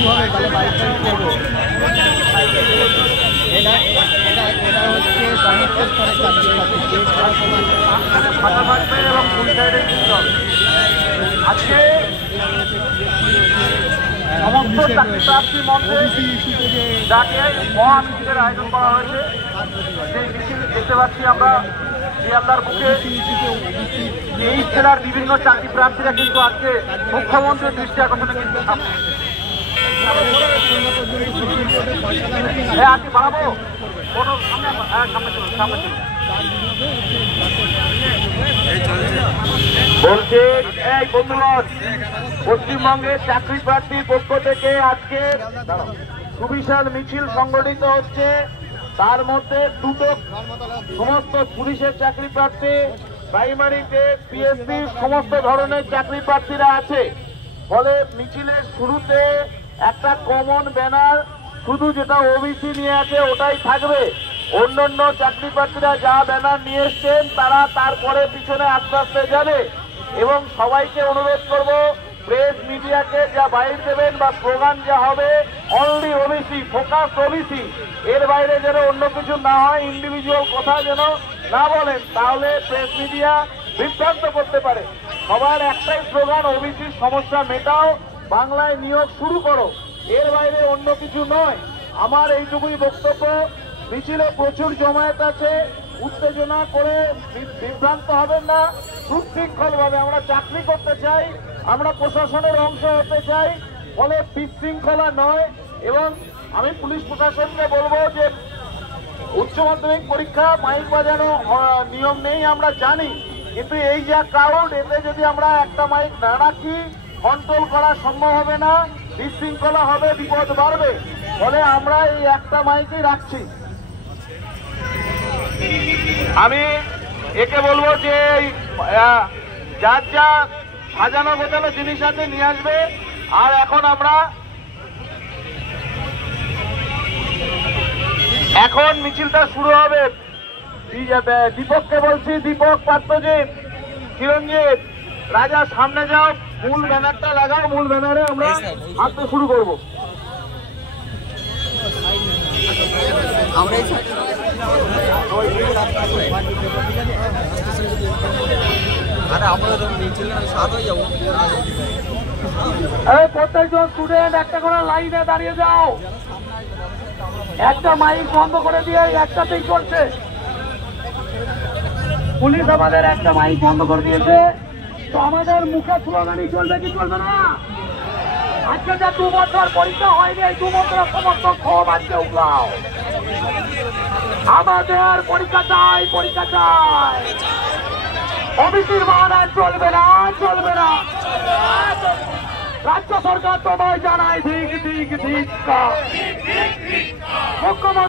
শুরু হবে তাহলে 22 তারিখ করবো। এটা হচ্ছে সমস্ত স্তরের ছাত্রছাত্রী ফাঁকা থাকবে এবং ফুল সাইডে আজকে সমস্ত চাকরি মধ্যে যাকে মহামিছিলের আয়োজন করা হয়েছে সেই মিছিল দেখতে পাচ্ছি আমরা শিয়ালদার বুকে। এই জেলার বিভিন্ন চাকরি প্রার্থীরা কিন্তু আজকে মুখ্যমন্ত্রীর দৃষ্টি আকর্ষণে কিন্তু আজকে বাড়াবো কোনো সামনে চলুন বলছে এই বন্ধুগণ, পশ্চিমবঙ্গের চাকরি প্রার্থীর পক্ষ থেকে আজকে সুবিশাল মিছিল সংগঠিত হচ্ছে। তার মধ্যে দুটো সমস্ত পুলিশের চাকরি প্রার্থী, প্রাইমারিতে পিএসসি সমস্ত ধরনের চাকরি প্রার্থীরা আছে। ফলে মিছিলের শুরুতে একটা কমন ব্যানার শুধু যেটা ওবিসি নিয়ে আছে ওটাই থাকবে। অন্যান্য চাকরি প্রার্থীরা যা ব্যানার নিয়ে এসছেন তারা তারপরে পিছনে আস্তে আস্তে যাবে। এবং সবাইকে অনুরোধ করব, প্রেস মিডিয়াকে যা বাইর দেবেন বা স্লোগান যা হবে অনলি ওবিসি, ফোকাস ওবিসি, এর বাইরে যেন অন্য কিছু না হয়, ইন্ডিভিজুয়াল কথা যেন না বলেন, তাহলে প্রেস মিডিয়া বিভ্রান্ত করতে পারে। সবার একটাই স্লোগান, ওবিসির সমস্যা মেটাও, বাংলায় নিয়োগ শুরু করো, এর বাইরে অন্য কিছু নয়। আমার এইটুকুই বক্তব্য। মিছিলে প্রচুর জমায়েত আছে, উত্তেজনা করে বিভ্রান্ত হবেন না, সুশৃঙ্খল ভাবে আমরা চাকরি করতে চাই, আমরা প্রশাসনের অংশ হতে চাই, ফলে বিশৃঙ্খলা নয়। এবং আমি পুলিশ প্রশাসনকে বলবো যে উচ্চ মাধ্যমিক পরীক্ষা মাইক বাজানো নিয়ম নেই আমরা জানি, কিন্তু এই যা ক্রাউড, এতে যদি আমরা একটা মাইক না রাখি কন্ট্রোল করা সম্ভব হবে না, বিশৃঙ্খলা হবে, বিপদ বাড়বে। ফলে আমরা এই একটা মাইকই রাখছি। আমি একে বলবো যে যার যা সাজানো গোছানো জিনিস আছে নিয়ে আসবে। আর এখন মিছিলটা শুরু হবে। দীপককে বলছি, দীপক, পার্থজিৎ, চিরঞ্জিত, রাজা সামনে যাও, মূল ব্যানারটা লাগাও, মূল ব্যানারে আমরা হাঁটতে শুরু করবো। প্রত্যেকজন স্টুডেন্ট একটা করে লাইনে দাঁড়িয়ে যাও, একটা মাইক বন্ধ করে দিয়ে একটাতেই চলছে। পুলিশ আমাদের একটা মাইক বন্ধ করে দিয়েছে, তো আমাদের মুখে স্লোগানই চলবে কি চলবে না? আজকে যে 2 বছর পরীক্ষা হয়নি, এই 2 বছরের সমস্ত ক্ষোভ আজকে উগলাও। আমাদের পরীক্ষা চাই, পরীক্ষা চাই। ওবিসির বাহানা চলবে না, চলবে না। রাজ্য সরকার তোমায় জানায় ঠিক ঠিক ঠিক। মুখ্যমন্ত্রী